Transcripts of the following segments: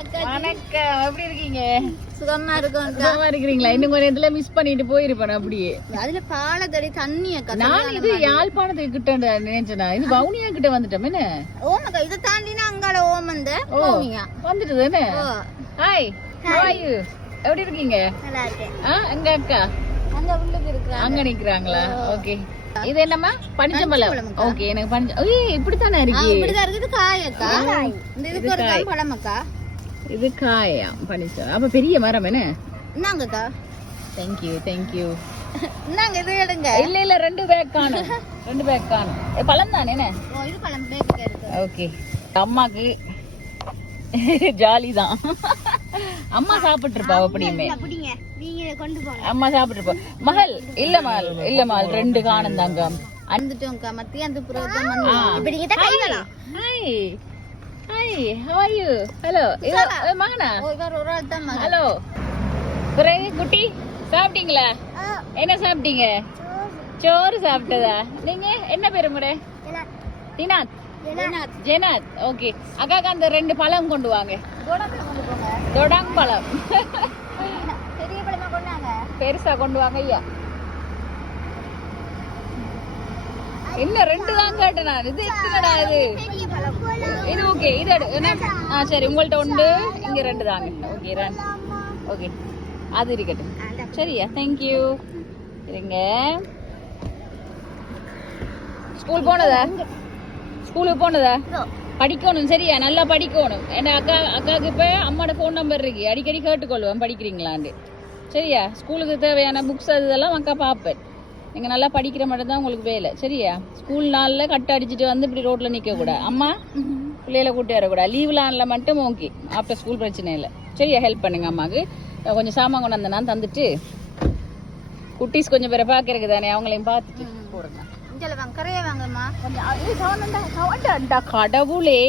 வணக்கம். எப்படி இருக்கீங்க? சுகமா இருக்கும் சுகமா இருக்கிறீங்களா? இன்னும் கொஞ்சம் இதுல மிஸ் பண்ணிட்டு போயிருப்பேன் அப்படியே. அதுல பாலக்கடி தண்ணி நான் இது யாழ்ப்பாணத்துக்கு கிட்ட நினைச்சேனா இது வவுனியா கிட்ட வந்துட்டோம். என்ன? ஓமக்கா இதை தாண்டினா அங்கால ஓம் வந்து ஓ ஓமியா வந்துட்டு ஓ. ஹாய் ஹாய் எப்படி இருக்கீங்க? நல்லா இருக்கேன். ஆ எங்க அக்கா? அங்க உள்ளுக்கு இருக்கிறாங்க. அங்க நிக்கிறாங்களா? ஓகே. இது என்னம்மா? பனிச்சம்பழம். ஓகே எனக்கு பனிச்ச ஏய் இப்படித்தானே ஆ, இருக்கு இப்படிதான் இருக்குது காய் அக்கா. இந்த இதுக்கு ஒரு காய். பழம் அக்கா. இது காயா பனிச்சம் அப்ப பெரிய மரம் என்ன? இந்தாங்கக்கா. தேங்க்யூ தேங்க்யூ இந்தாங்க இது எடுங்க. இல்ல இல்ல ரெண்டு பேக் காணும். ரெண்டு பேக் காணும். பழம் தானே என்ன? இது பழம் பேக்கு இருக்கு ஓகே அம்மாக்கு ஜாலி தான். அம்மா சாப்பிட்டு இருப்பா அப்படியுமே. நீங்க அம்மா சாப்பிட்டு இருப்பா மகள் இல்ல மகள் இல்ல மகள் ரெண்டு காணும் தாங்க வந்துட்டோம்க்கா மத்தியானத்து புரோதம் வந்து. ஆ. இப்படி நீங்க தான் hi hi how are you hello மகனா. ஹலோ பிறகு குட்டி சாப்பிட்டீங்களா என்ன சாப்பிட்டீங்க சோறு சாப்பிட்டதா நீங்க என்ன பேரு உங்களோட தினாத். ஜெனாத் ஓகே அக்காக்கு அந்த ரெண்டு பழம் கொண்டு வாங்க கோடம்பழம் கொண்டு போங்க தொடாங் பழம் பெருசா கொண்டு வாங்க ஐயா என்ன ரெண்டு தான் கேட்டேன் நான். இது எத்தனடா இது? இது ஓகே இது எடு. என்ன? ஆ சரி உங்கள்கிட்ட உண்டு. இங்க ரெண்டு தாங்க. ஓகே ரெண்டு ஓகே அது இருக்கட்டும். சரியா தேங்க்யூ இருங்க. ஸ்கூல் போனதா? ஸ்கூலுக்கு போனதா? படிக்கணும். சரியா நல்லா படிக்கணும். ஏன்னா அக்கா அக்காவுக்கு இப்போ அம்மாவோட ஃபோன் நம்பர் இருக்கு. அடிக்கடி கேட்டுக்கொள்வேன் படிக்கிறீங்களான்னு சரியா ஸ்கூலுக்கு தேவையான புக்ஸ் அது இதெல்லாம் அக்கா பார்ப்பேன். நீங்கள் நல்லா படிக்கிற மட்டும் தான் உங்களுக்கு வேலை. சரியா? ஸ்கூல் நாளில் கட்டு அடிச்சுட்டு வந்து இப்படி ரோட்டில் நிற்கக்கூடாது அம்மா பிள்ளைகளை கூட்டி வரக்கூடாது லீவ் நாளில் மட்டும் ஓகே. ஆஃப்டர் ஸ்கூல் பிரச்சனை இல்லை. சரியா? ஹெல்ப் பண்ணுங்க அம்மாவுக்கு. கொஞ்சம் சாமான் கொண்டு நான் தந்துட்டு. குட்டீஸ் கொஞ்சம் பேரை பார்க்கறதுக்கு தானே அவங்களையும் பார்த்துட்டு சவுண்டாண்டா கடவுளே.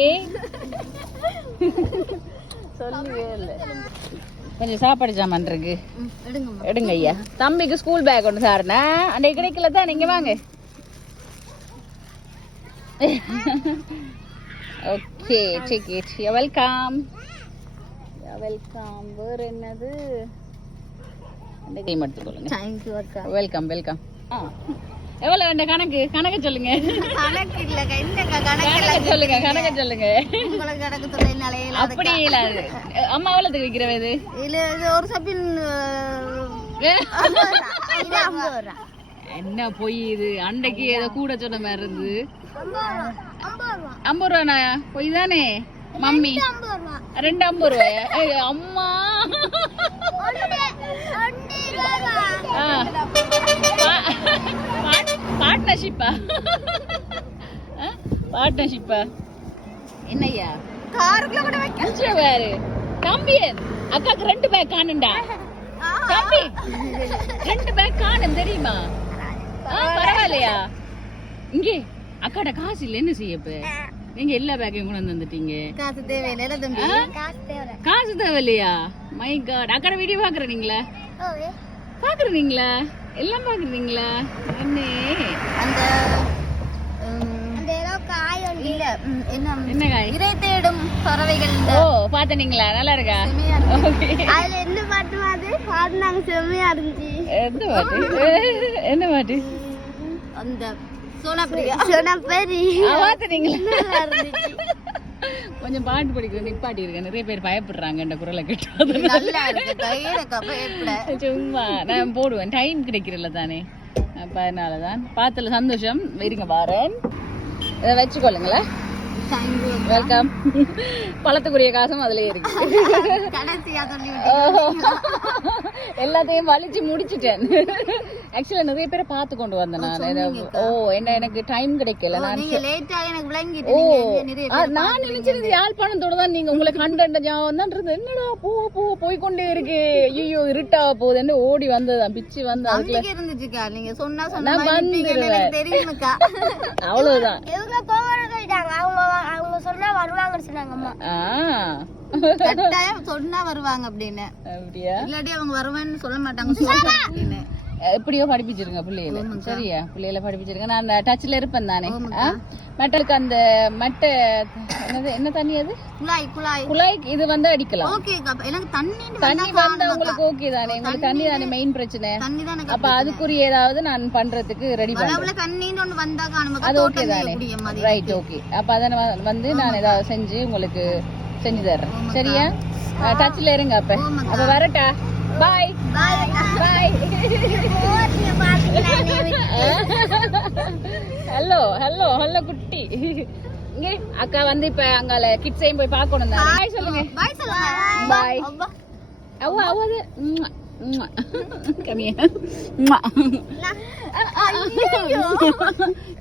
சொல்லவே இல்லை. கொஞ்சம் சாப்பாடு சாமான் இருக்கு. எடுங்க ஐயா. தம்பிக்கு ஸ்கூல் பேக் ஒன்று சாருண்ணா. அன்றைக்கு கிடைக்கல தான் நீங்க வாங்க. ஓகே டிக்கெட் வெல்கம் வெல்கம் வேறு என்னது? அந்த கைம் எடுத்துக்கொள்ளுங்க. வெல்கம் வெல்கம் ஆ. எவ்வளோ வேண்ட கணக்கு? கணக்கு சொல்லுங்க. கணக்கு இல்லக்கா இல்லக்கா கணக்கு சொல்லுங்க கணக்கு சொல்லுங்க. உங்களுக்கு கணக்கு நிலையில அப்படி இல்ல அது. அம்மா எவ்வளோத்துக்கு விற்கிறவ இது? இல்ல இது ஒரு சப்பின் என்ன பொய் இது? அண்டைக்கு ஏதோ கூட சொன்ன மாதிரி இருந்து. ஐம்பது ரூபா. ஐம்பது ரூபாண்ணா பொய் தானே மம்மி. ரெண்டு ஐம்பது ரூபாயா? அம்மா. பார்ட்னர்ஷிப்பா பார்ட்னர்ஷிப்பா என்னய்யா? காருக்குள்ள கூட வைக்க. வேறு. தம்பியன் அக்காக்கு ரெண்டு பேக் காணுண்டா தம்பி ரெண்டு பேக் காணும் தெரியுமா? பரவாயில்லையா? இங்கே அக்காட காசு இல்லை என்ன செய்ய இப்ப? நீங்க எல்லா பேக்கையும் கொண்டு வந்து வந்துட்டீங்க? காசு தேவையில்ல தம்பி. காசு தேவையில்லையா? மை காட் அக்கட வீடியோ பாக்குறீங்களா பாக்குறீங்களா எல்லாம் பாக்குறீங்களா? அண்ணே அந்த அந்த ஏதோ காய் இல்ல ம், என்ன என்ன காய்? இறை தேடும் பறவைகள் ஓ பாத்தனீங்களா நல்லா இருக்கா? அதுல என்ன பாட்டு அது பாடினாங்க செம்மையா இருந்துச்சு பாட்டு? என்ன பாட்டு? அந்த ஆ, பாத்தனீங்களா இருந்துச்சு. கொஞ்சம் பாட்டு படிக்கிற நிப்பாட்டி இருக்கேன் நிறைய பேர் பயப்படுறாங்க இந்த குரலை கேட்டு நல்லா இருக்கு. கையில பயப்பட சும்மா நான் போடுவேன். டைம் கிடைக்கிறல்ல தானே. அப்ப அதனாலதான். பார்த்தல சந்தோஷம். இருங்க வாரேன். இதை வச்சுக்கொள்ளுங்களேன். வெல்கம் பழத்துக்குரிய காசும் அதுலயே இருக்கு. எல்லாத்தையும் வலிச்சு முடிச்சிட்டேன். ஆக்சுவலா நிறைய பேரை பார்த்து கொண்டு வந்தேன் நான். ஓ என்ன எனக்கு டைம் கிடைக்கல. நான் ஓ நான் நினைச்சது யாழ்ப்பாணத்தோட தான் நீங்க உங்களை கண்ட ஞாபகம் தான் என்னடா போ போ போய்க்கொண்டே இருக்கு. ஐயோ இருட்டா போகுதுன்னு ஓடி வந்ததான் பிச்சு வந்து நம்பிக்கை இருந்துச்சுக்கா. நீங்க சொன்னா சொன்ன அவ்வளவுதான். அவங்க சொன்னா வருவாங்கன்னு சொன்னாங்க அம்மா. ஆ. கட்டாயம் சொன்னா வருவாங்க அப்படின்னு. அப்படியா? இல்லாட்டி அவங்க வருவேன்னு சொல்ல மாட்டாங்க அப்படின்னு. எப்படியோ படிப்பிச்சிருங்க பிள்ளைகளை. சரியா? பிள்ளைகளை படிப்பிச்சிருங்க. நான் அந்த டச்ல இருப்பேன் தானே? மெட்டலுக்கு அந்த மெட்டை என்னது என்ன தண்ணி அது? குழாய் குழாய். குழாய்க்கு இது வந்து அடிக்கலாம். ஓகேக்கா எனக்கு தண்ணி தண்ணி வந்தா உங்களுக்கு ஓகே தானே. உங்களுக்கு தண்ணி தானே மெயின் பிரச்சனை. தண்ணி தான் அப்ப அதுக்குரிய ஏதாவது நான் பண்றதுக்கு ரெடி அளவுல தண்ணின்னு ஒண்ணு வந்தாக்கா நமக்கு அது ஓகே தானே. ரைட் ஓகே அப்ப அதை வந்து நான் ஏதாவது செஞ்சு உங்களுக்கு செஞ்சு தர்றேன். சரியா? டச்ல இருங்க அப்ப. அப்ப வரட்டா. Bye bye hello hello hello குட்டி. இங்க அக்கா வந்து இப்ப அங்கால கிட்ஸையும் போய் பார்க்கணும் தான்? பாய் சொல்லுங்க. பாய் சொல்லுங்க. பாய் அவ்வா. அவ அவது கம்மியா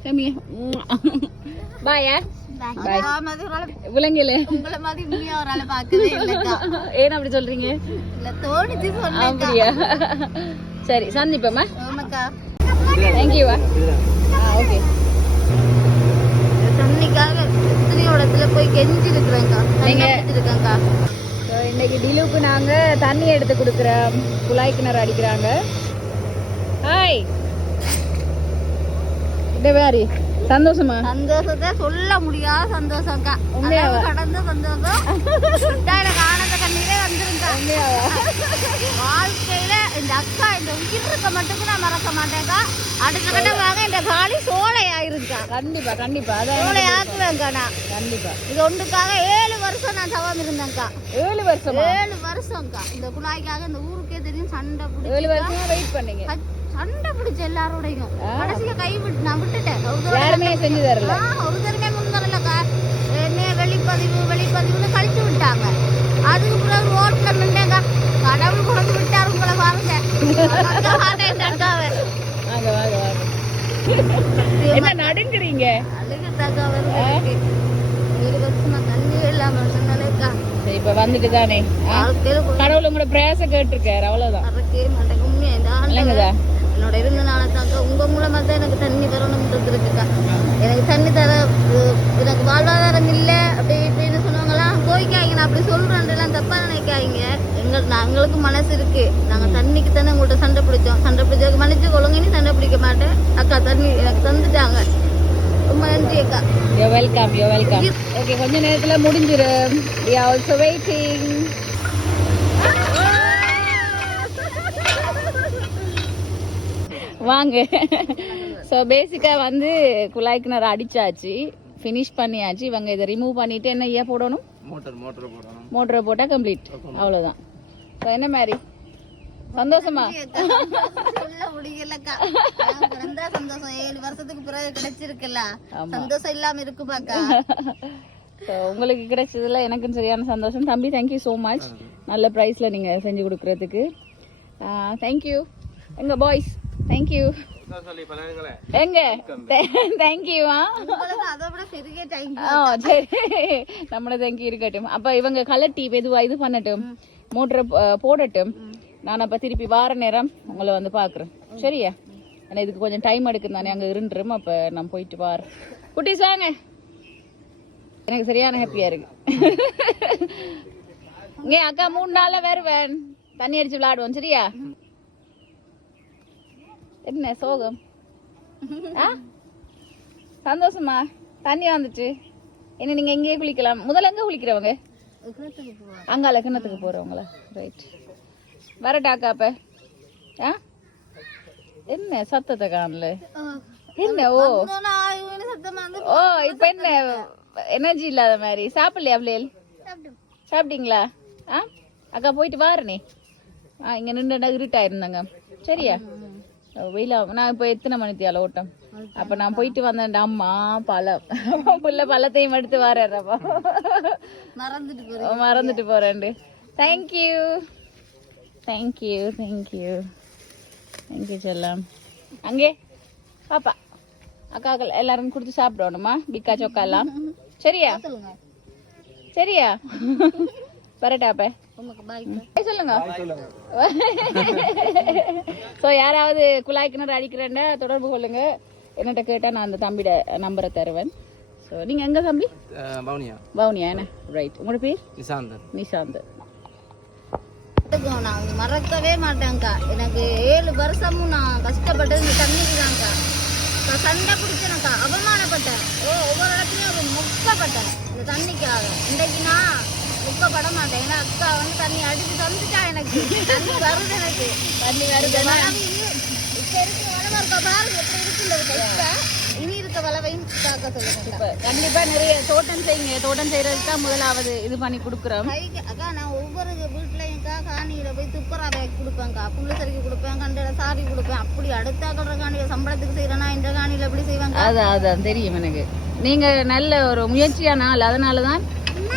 கம்மியா பாயா விலங்கில உங்களை மாதிரி உண்மையா ஒரு ஆளை பார்க்கவே இல்லைக்கா ஏன் அப்படி சொல்றீங்க இல்ல தோணுச்சு சொன்னேன் அப்படியா சரி சந்திப்போமா ஆமாக்கா தேங்க்யூவா ஆ ஓகே தண்ணிக்காக எத்தனையோ இடத்துல போய் கெஞ்சி இருக்கிறேங்க்கா நீங்க- இருக்கேங்க்கா இன்னைக்கு டிலுவுக்கு நாங்கள் தண்ணி எடுத்து கொடுக்குறோம் குழாய் கிணறு அடிக்கிறாங்க ஹாய் வேறு சந்தோஷமா? சந்தோஷத்தை சொல்ல முடியாத சந்தோஷம்க்கா? அளவு கடந்த சந்தோஷம் காணாத கண்ணீரே வந்துருங்கா வாழ்க்கையில இந்த அக்கா இந்த உயிர் இருக்க மட்டும் நான் மறக்க மாட்டேன்க்கா அடுத்த கட்டமாக இந்த காலி சோலை ஆயிருக்கா கண்டிப்பா. கண்டிப்பா சோலை ஆக்குவேங்க்கா நான். கண்டிப்பா. இது ஒன்றுக்காக ஏழு வருஷம் நான் தவம் இருந்தேன்க்கா ஏழு வருஷமா? ஏழு வருஷம்க்கா இந்த குழாய்க்காக இந்த ஊருக்கே தெரியும் சண்டை ஏழு வருஷமா வெயிட் பண்ணீங்க. சண்டை பிடிச்ச எல்லாரோடையும். கடைசியில கை விட்டு நான் விட்டுட்டேன். யாருமே செஞ்சு தரல. ஆ, ஒரு தடவை முன் வரலக்கா என்ன வெளிப்பதிவு வெளிப்பதிவுன்னு கழிச்சு விட்டாங்க. அதுக்கு பிறகு ரோட்ல நின்றேங்க. கடவுள் கொண்டு விட்டாரு உங்களை. வாங்க என்ன நடுங்குறீங்க? இப்ப வந்துட்டு தானே. கடவுள் உங்களோட பிரயாச கேட்டிருக்காரு அவ்வளவுதான். இல்லைங்கதா? என்னோட இருந்தனால தாக்கா உங்க மூலமா தான் எனக்கு தண்ணி வரணும்ன்றது இருக்குக்கா எனக்கு தண்ணி தர எனக்கு வாழ்வாதாரம் இல்லை அப்படி இப்படின்னு சொன்னவங்களாம் போய்க்காங்க நான் அப்படி சொல்றேன்லாம் தப்பா நினைக்காதீங்க. எங்க நாங்களுக்கு மனசு இருக்கு. நாங்க தண்ணிக்கு தானே உங்கள்கிட்ட சண்டை பிடிச்சோம். சண்டை பிடிச்சதுக்கு மன்னிச்சு கொள்ளுங்க நீ சண்டை பிடிக்க மாட்டேன். அக்கா தண்ணி எனக்கு தந்துட்டாங்க. ரொம்ப நன்றி அக்கா. You welcome you welcome okay கொஞ்ச நேரத்துல முடிஞ்சிரும். வி ஆல்சோ வெயிட்டிங் வாங்க. ஸோ பேசிக்காக வந்து குழாய் கிணறு அடிச்சாச்சு. ஃபினிஷ் பண்ணியாச்சு. இவங்க இதை ரிமூவ் பண்ணிட்டு என்ன ஐயா போடணும்? மோட்டர் மோட்டர் போடணும். மோட்டரை போட்டால் கம்ப்ளீட் அவ்வளோதான் ஸோ என்ன மாதிரி? சந்தோஷமா? ஏழு வருஷத்துக்கு பிறகு கிடைச்சிருக்குல்ல. சந்தோஷம் இல்லாம இருக்குமாக்கா. ஸோ உங்களுக்கு கிடைச்சதுல எனக்கும் சரியான சந்தோஷம். தம்பி தேங்க்யூ ஸோ மச் நல்ல ப்ரைஸில் நீங்கள் செஞ்சு கொடுக்குறதுக்கு. தேங்க்யூ எங்க பாய்ஸ் தேங்க்யூ எங்க? தேங்க்யூவா உங்களுக்கு அதை விட பெரிய டைம் ஆ சரி. நம்மள தேங்க்யூ இருக்கட்டும். அப்போ இவங்க கலட்டி மெதுவாக இது பண்ணட்டும். மோட்டரை போடட்டும். நான் அப்போ திருப்பி வார நேரம் உங்களை வந்து பார்க்குறேன் சரியா? ஆனால் இதுக்கு கொஞ்சம் டைம் எடுக்கும் தானே அங்கே இருந்துரும். அப்போ நான் போயிட்டு பாரு குட்டீஸ் வாங்க எனக்கு சரியான ஹாப்பியா இருக்கு. இங்கே அக்கா மூணு நாள்ல வருவேன். தண்ணி அடிச்சு விளையாடுவோம் சரியா? என்ன சோகம்? ஆ? சந்தோஷமா? தண்ணி வந்துச்சு. என்ன நீங்க எங்கேயே குளிக்கலாம். முதல்ல எங்க குளிக்கிறவங்க? அங்கால கிணத்துக்கு போறவங்களா? ரைட் வரட்டாக்கா அப்ப. ஆ? என்ன சத்தத்தை காணல? என்ன? ஓ. ஓ இப்ப என்ன? எனர்ஜி இல்லாத மாதிரி. சாப்பிடலையா பிள்ளைகள்? சாப்பிட்டீங்களா? ஆ? அக்கா போயிட்டு வாருனே. ஆ இங்க நின்று இருட்டாயிருந்தாங்க சரியா? வெயில நான் இப்போ எத்தனை மணித்தியால ஓட்டம்? அப்ப நான் போயிட்டு வந்தேன் அம்மா பழம். புள்ள பழத்தையும் எடுத்து வரேன்ப்பா மறந்துட்டு போறேன் மறந்துட்டு போறேன்டு. Thank you thank you thank you thank you செல்லம் அங்கே பாப்பா. அக்காக்கள் எல்லாரும் கொடுத்து சாப்பிடணுமா? பிக்கா சொக்கா எல்லாம்? சரியா? சரியா? Bye சொல்லுங்க. ஸோ யாராவது குழாய் கிணறு அடிக்கிறேன்னா தொடர்பு கொள்ளுங்க. என்னட்ட கேட்டால் நான் அந்த தம்பியோட நம்பரை தருவேன். ஸோ நீங்கள் எங்கே தம்பி? பவுனியா பவுனியா என்ன? ரைட் உங்களோட பேர்? நிசாந்தன் இருக்கும் நான் மறக்கவே மாட்டேன்க்கா. எனக்கு ஏழு வருஷமும் நான் கஷ்டப்பட்டது இந்த தண்ணிக்கு தான்க்கா. நான் சண்டை பிடிச்சேனக்கா. அவமானப்பட்டேன். ஓ ஒவ்வொரு இடத்துலையும் ஒரு முக்கப்பட்டேன் இந்த தண்ணிக்காக. இன்றைக்கு நான் முக்கப்பட மாட்டேன் ஏன்னா அக்கா வந்து தண்ணி அடிச்சு தந்துட்டா எனக்கு. தண்ணி வருது எனக்கு. தண்ணி இனி- இப்ப இருக்கிற வளவா இருக்கா பாருங்க எப்படி இருக்கு இந்த கைப்ப இனி இருக்க வளவையும் காக்க சொல்லுங்க கண்டிப்பா நிறைய தோட்டம் செய்யுங்க. தோட்டம் செய்யறதுக்கு தான் முதலாவது இது பண்ணி கொடுக்குறோம். அக்கா நான் ஒவ்வொரு வீட்லயும்க்கா காணியில போய் துப்புரா பேக் கொடுப்பேன்க்கா புல்லு சரிக்கு கொடுப்பேன் கண்டையில சாரி கொடுப்பேன். அப்படி அடுத்த கடுற காணியில சம்பளத்துக்கு செய்யறேன்னா இந்த காணியில எப்படி செய்வாங்க அதான் அதான் தெரியும் எனக்கு. நீங்க நல்ல ஒரு முயற்சியான ஆள். அதனால தான்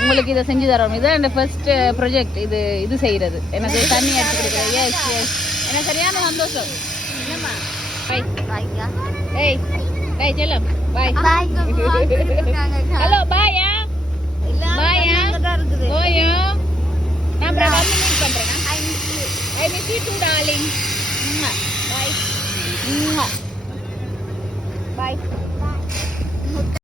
உங்களுக்கு இதை செஞ்சு தரோம் இது இந்த ஃபர்ஸ்ட் ப்ரொஜெக்ட் uh, இது இது செய்யறது. எனக்கு தண்ணி எடுத்து எஸ் எஸ் எனக்கு சரியான சந்தோஷம். ஏய் ஹலோ பாய்